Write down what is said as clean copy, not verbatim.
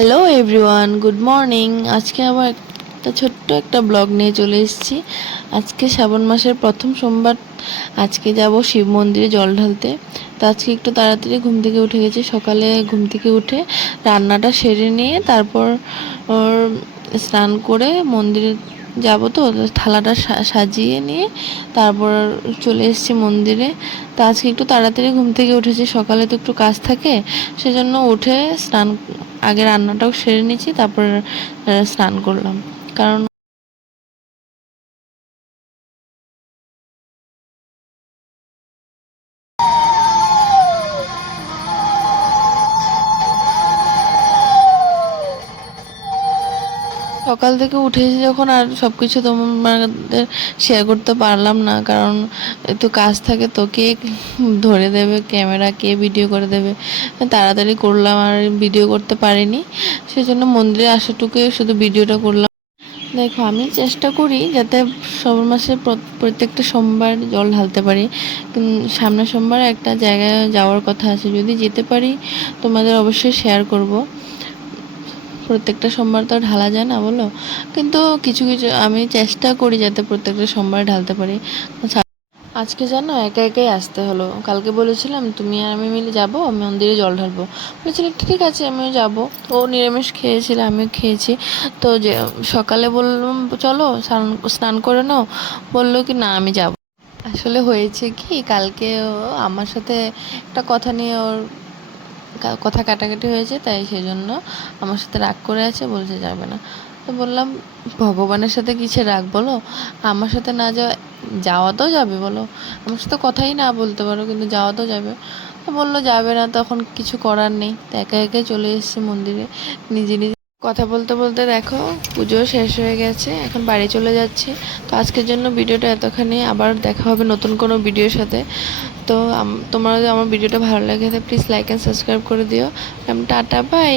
Hello everyone, good morning. আজকে আবার একটা ছোট্ট একটা ব্লগ নিয়ে চলে এসেছি। আজকে শ্রাবণ মাসের প্রথম সোমবার। আজকে যাব শিব মন্দিরে জল ঢালতে। তো আজকে একটু তাড়াতাড়ি ঘুম থেকে উঠে গেছি। সকালে ঘুম থেকে উঠে রান্নাটা সেরে নিয়ে তারপর ওর স্নান করে মন্দিরে যাব। তো থালাটা সাজিয়ে নিয়ে তারপর চলে এসেছি মন্দিরে। তো আজকে একটু তাড়াতাড়ি ঘুম থেকে উঠেছি, সকালে তো একটু কাজ থাকে, সেজন্য উঠে স্নান আগে রান্নাটাও সেরে নিয়েছি, তারপর স্নান করলাম। কারণ সকাল থেকে উঠেছি যখন, আর সব কিছু তোমাদের শেয়ার করতে পারলাম না, কারণ একটু কাজ থাকে, তো কে ধরে দেবে ক্যামেরা, কে ভিডিও করে দেবে। তাড়াতাড়ি করলাম আর ভিডিও করতে পারিনি, সেজন্য মন্দিরে আসাটুকুই শুধু ভিডিওটা করলাম। দেখো, আমি চেষ্টা করি যাতে শ্রাবণ মাসে প্রত্যেকটা সোমবার জল ঢালতে পারি। সামনের সোমবার একটা জায়গায় যাওয়ার কথা আছে, যদি যেতে পারি তোমাদের অবশ্যই শেয়ার করব। প্রত্যেকটা সোমবার তো ঢালা যায় না, বলো? কিন্তু কিছু কিছু আমি চেষ্টা করি যাতে প্রত্যেকটা সোমবার ঢালতে পারি। আজকে জানো, একা একাই আসতে হলো। কালকে বলেছিলাম তুমি আর আমি মিলে যাব মন্দিরে জল ঢালবো, বলেছিলাম ঠিক আছে আমিও যাব। তো নিরামিষ খেয়েছিল, আমিও খেয়েছি। তো যে সকালে বললাম চলো স্নান করে নাও, বললো কি না আমি যাব। আসলে হয়েছে কি, কালকে ও আমার সাথে একটা কথা নিয়ে ওর কথা কাটাকাটি হয়েছে, তাই সেজন্য আমার সাথে রাগ করে আছে, বলছে যাবে না। তো বললাম ভগবানের সাথে কিসে রাগ বলো, আমার সাথে না যাওয়া, যাওয়া তো যাবে বলো, আমার সাথে কথাই না বলতে পারো কিন্তু যাওয়া তো যাবে। তো বললো যাবে না, তখন কিছু করার নেই। তো একা একাই চলে এসেছি মন্দিরে নিজে নিজে। কথা বলতে বলতে দেখো পুজো শেষ হয়ে গেছে, এখন বাড়ি চলে যাচ্ছি। তো আজকের জন্য ভিডিওটা এতখানি, আবার দেখা হবে নতুন কোনো ভিডিওর সাথে। তো তোমার যদি আমার ভিডিওটা ভালো লাগে প্লিজ লাইক অ্যান্ড সাবস্ক্রাইব করে দিও। Tata, by.